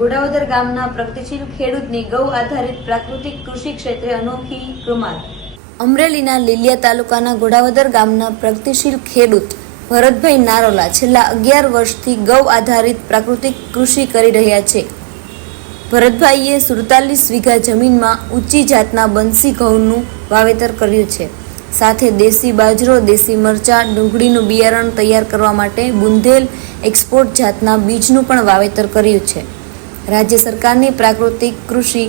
ઘોડાવદર ગામના પ્રગતિશીલ ખેડૂતની ગૌ આધારિત પ્રાકૃતિક કૃષિ ક્ષેત્રે અનોખી કમાલ। અમરેલીના લીલિયા તાલુકાના ઘોડાવદર ગામના પ્રગતિશીલ ખેડૂત ભરતભાઈ નારોલા છેલ્લા 11 વર્ષથી ગૌ આધારિત પ્રાકૃતિક કૃષિ કરી રહ્યા છે। ભરતભાઈએ 47 વીઘા જમીનમાં ઊંચી જાતના બંસી ઘઉંનું વાવેતર કર્યું છે। સાથે દેશી બાજરો, દેશી મરચાં, ડુંગળીનું બિયારણ તૈયાર કરવા માટે બુંદેલ એક્સપોર્ટ જાતના બીજનું પણ વાવેતર કર્યું છે। રાજ્ય સરકારની પ્રાકૃતિક કૃષિ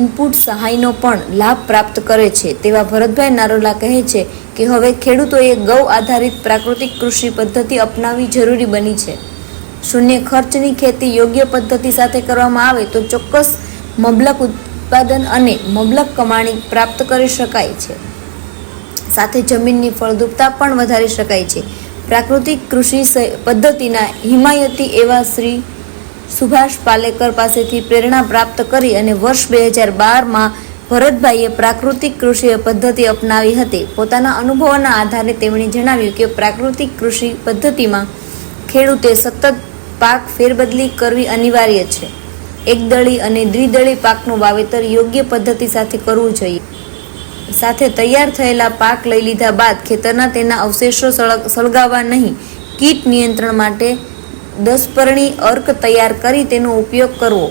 ઇનપુટ સહાયનો પણ લાભ પ્રાપ્ત કરે છે તેવા ભરતભાઈ નારોલા કહે છે કે હવે ખેડૂતોએ ગૌ આધારિત પ્રાકૃતિક કૃષિ પદ્ધતિ અપનાવવી જરૂરી બની છે। શૂન્ય ખર્ચની ખેતી યોગ્ય પદ્ધતિ સાથે કરવામાં આવે તો ચોક્કસ મબલક ઉત્પાદન અને મબલક કમાણી પ્રાપ્ત કરી શકાય છે। સાથે જમીનની ફળદ્રુપતા પણ વધારી શકાય છે। પ્રાકૃતિક કૃષિ પદ્ધતિના હિમાયતી એવા શ્રી સુભાષ પાલેકર પાસેથી પ્રેરણા પ્રાપ્ત કરી અને વર્ષ 2012માં ભરતભાઈએ પ્રાકૃતિક કૃષિ પદ્ધતિ અપનાવી હતી। પોતાના અનુભવોના આધારે તેમણે જણાવ્યું કે પ્રાકૃતિક કૃષિ પદ્ધતિમાં ખેડૂતે સતત પાક ફેરબદલી કરવી અનિવાર્ય છે। એકદળી અને દ્વિદળી પાકનું વાવેતર યોગ્ય પદ્ધતિ સાથે કરવું જોઈએ। સાથે તૈયાર થયેલા પાક લઈ લીધા બાદ ખેતરના તેના અવશેષો સળગાવવા નહીં। કીટ નિયંત્રણ માટે 10 પરણી અર્ક તૈયાર કરી તેનો ઉપયોગ કરવો।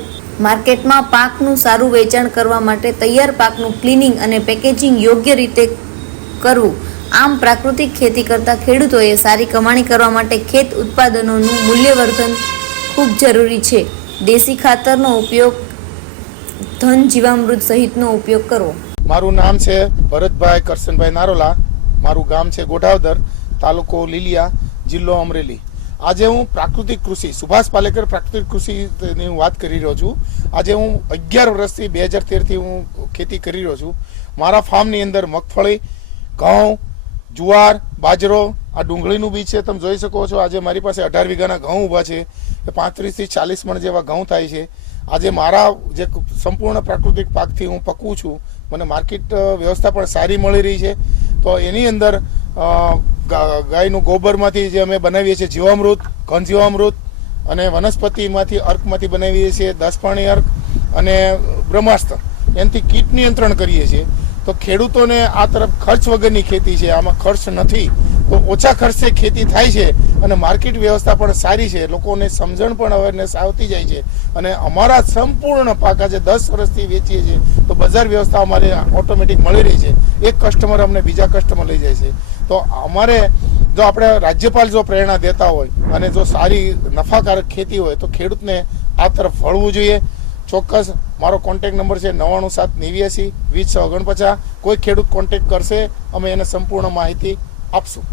માર્કેટમાં પાકનું સારું વેચાણ કરવા માટે તૈયાર પાકનું ક્લિનિંગ અને પેકેજિંગ યોગ્ય રીતે કરવું। આમ પ્રાકૃતિક ખેતી કરતા ખેડૂતોએ સારી કમાણી કરવા માટે ખેત ઉત્પાદનોનું મૂલ્યવર્ધન ખૂબ જરૂરી છે। દેશી ખાતરનો ઉપયોગ, ધન જીવામૃત સહિતનો ઉપયોગ કરવો। મારું નામ છે ભરતભાઈ કરશનભાઈ નારોલા, મારું ગામ છે ઘોડાવદર, તાલુકો લીલિયા, જિલ્લો અમરેલી। આજે હું પ્રાકૃતિક કૃષિ સુભાષ પાલેકર પ્રાકૃતિક કૃષિની હું વાત કરી રહ્યો છું। આજે હું 11 વર્ષથી 2013થી હું ખેતી કરી રહ્યો છું। મારા ફાર્મની અંદર મગફળી, ઘઉં, જુવાર, બાજરો, આ ડુંગળીનું બીજ છે, તમે જોઈ શકો છો। આજે મારી પાસે 18 વીઘાના ઘઉં ઊભા છે, 35 થી 40 મણ જેવા ઘઉં થાય છે। આજે મારા જે સંપૂર્ણ પ્રાકૃતિક પાકથી હું પકવું છું, મને માર્કેટ વ્યવસ્થા પણ સારી મળી રહી છે। તો એની અંદર ગાયનું ગોબરમાંથી જે અમે બનાવીએ છીએ જીવામૃત, ઘન જીવામૃત અને વનસ્પતિમાંથી અર્કમાંથી બનાવીએ છીએ 10 પાણી અર્ક અને બ્રહ્માસ્ત્ર, એનાથી કીટ નિયંત્રણ કરીએ છીએ। તો ખેડૂતોને આ તરફ ખર્ચ વગરની ખેતી છે, આમાં ખર્ચ નથી, તો ઓછા ખર્ચે ખેતી થાય છે અને માર્કેટ વ્યવસ્થા પણ સારી છે। લોકોને સમજણ પણ અવેરનેસ આવતી જાય છે અને અમારા સંપૂર્ણ પાક આજે 10 વર્ષથી વેચીએ છીએ તો બજાર વ્યવસ્થા અમારે ઓટોમેટિક મળી રહી છે। એક કસ્ટમર અમને બીજા કસ્ટમર લઈ જાય છે। તો અમારે જો આપણે રાજ્યપાલ જો પ્રેરણા દેતા હોય અને જો સારી નફાકારક ખેતી હોય તો ખેડૂતને આ તરફ વળવું જોઈએ। ચોક્કસ મારો કોન્ટેક્ટ નંબર છે 9789 2049। કોઈ ખેડૂત કોન્ટેક્ટ કરશે, અમે એને સંપૂર્ણ માહિતી આપશું।